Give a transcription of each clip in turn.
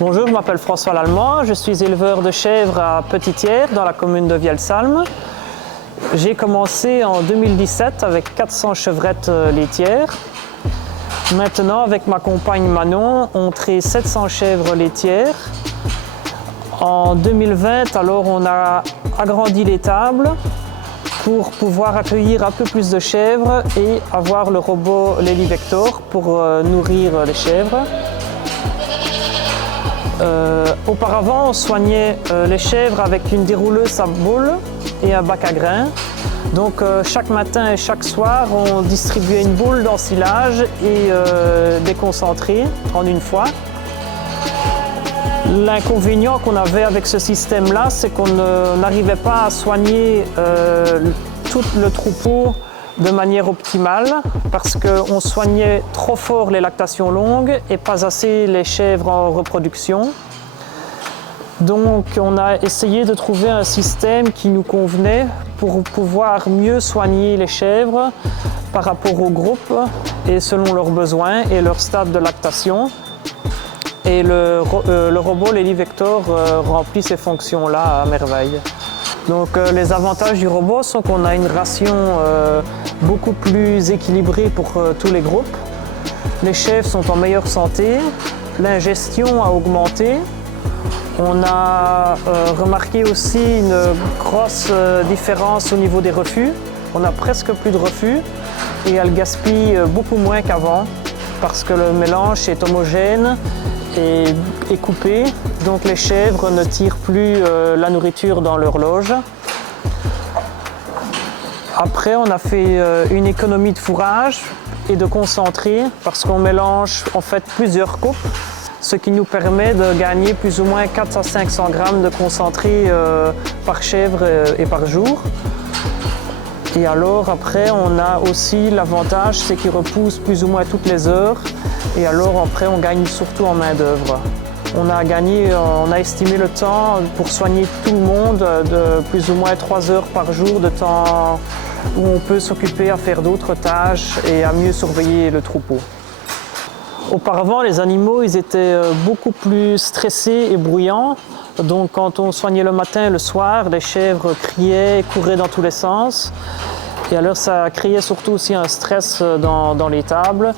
Bonjour, je m'appelle François Lallemand, je suis éleveur de chèvres à Petitière dans la commune de Vielsalm. J'ai commencé en 2017 avec 400 chevrettes laitières. Maintenant, avec ma compagne Manon, on traite 700 chèvres laitières. En 2020, alors, on a agrandi l'étable pour pouvoir accueillir un peu plus de chèvres et avoir le robot Lely-Vector pour nourrir les chèvres. Auparavant, on soignait les chèvres avec une dérouleuse à boules et un bac à grains. Donc chaque matin et chaque soir, on distribuait une boule d'ensilage et des concentrés en une fois. L'inconvénient qu'on avait avec ce système-là, c'est qu'on n'arrivait pas à soigner tout le troupeau de manière optimale parce qu'on soignait trop fort les lactations longues et pas assez les chèvres en reproduction. Donc on a essayé de trouver un système qui nous convenait pour pouvoir mieux soigner les chèvres par rapport au groupe et selon leurs besoins et leur stade de lactation. Et le robot Lely-Vector remplit ces fonctions-là à merveille. Donc les avantages du robot sont qu'on a une ration beaucoup plus équilibrée pour tous les groupes. Les chèvres sont en meilleure santé, l'ingestion a augmenté. On a remarqué aussi une grosse différence au niveau des refus. On a presque plus de refus et elles gaspillent beaucoup moins qu'avant parce que le mélange est homogène et coupé, donc les chèvres ne tirent plus la nourriture dans leur loge. Après, on a fait une économie de fourrage et de concentré parce qu'on mélange en fait plusieurs coupes, ce qui nous permet de gagner plus ou moins 400 à 500 grammes de concentré par chèvre et par jour. Et alors après, on a aussi l'avantage, c'est qu'il repousse plus ou moins toutes les heures. Et alors après, on gagne surtout en main-d'œuvre. On a estimé le temps pour soigner tout le monde de plus ou moins 3 heures par jour de temps où on peut s'occuper à faire d'autres tâches et à mieux surveiller le troupeau. Auparavant, les animaux, ils étaient beaucoup plus stressés et bruyants. Donc quand on soignait le matin et le soir, les chèvres criaient, couraient dans tous les sens. Et alors ça créait surtout aussi un stress dans l'étable.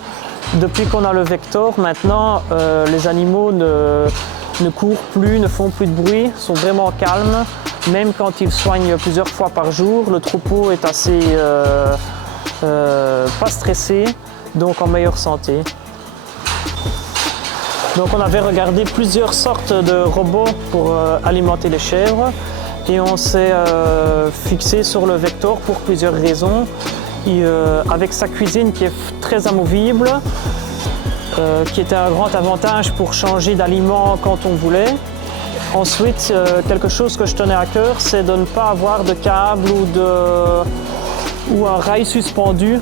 Depuis qu'on a le Vector, maintenant, les animaux ne courent plus, ne font plus de bruit, sont vraiment calmes. Même quand ils soignent plusieurs fois par jour, le troupeau est assez pas stressé, donc en meilleure santé. Donc on avait regardé plusieurs sortes de robots pour alimenter les chèvres et on s'est fixé sur le Vector pour plusieurs raisons. Avec sa cuisine qui est très amovible, qui était un grand avantage pour changer d'aliments quand on voulait. Ensuite, quelque chose que je tenais à cœur, c'est de ne pas avoir de câble ou un rail suspendu,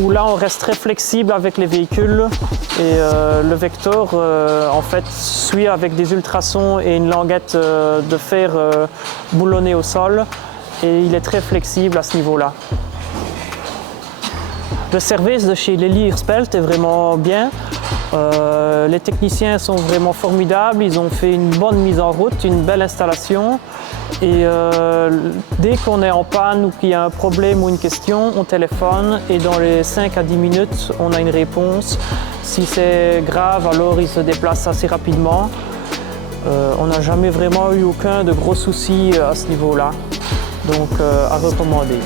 où là on reste très flexible avec les véhicules. Et le Vector en fait suit avec des ultrasons et une languette de fer boulonnée au sol et il est très flexible à ce niveau-là. Le service de chez Lely-Hirspelt est vraiment bien. Les techniciens sont vraiment formidables, ils ont fait une bonne mise en route, une belle installation. Et dès qu'on est en panne ou qu'il y a un problème ou une question, on téléphone et dans les 5 à 10 minutes, on a une réponse. Si c'est grave, alors ils se déplacent assez rapidement. On n'a jamais vraiment eu aucun de gros soucis à ce niveau-là, donc à recommander.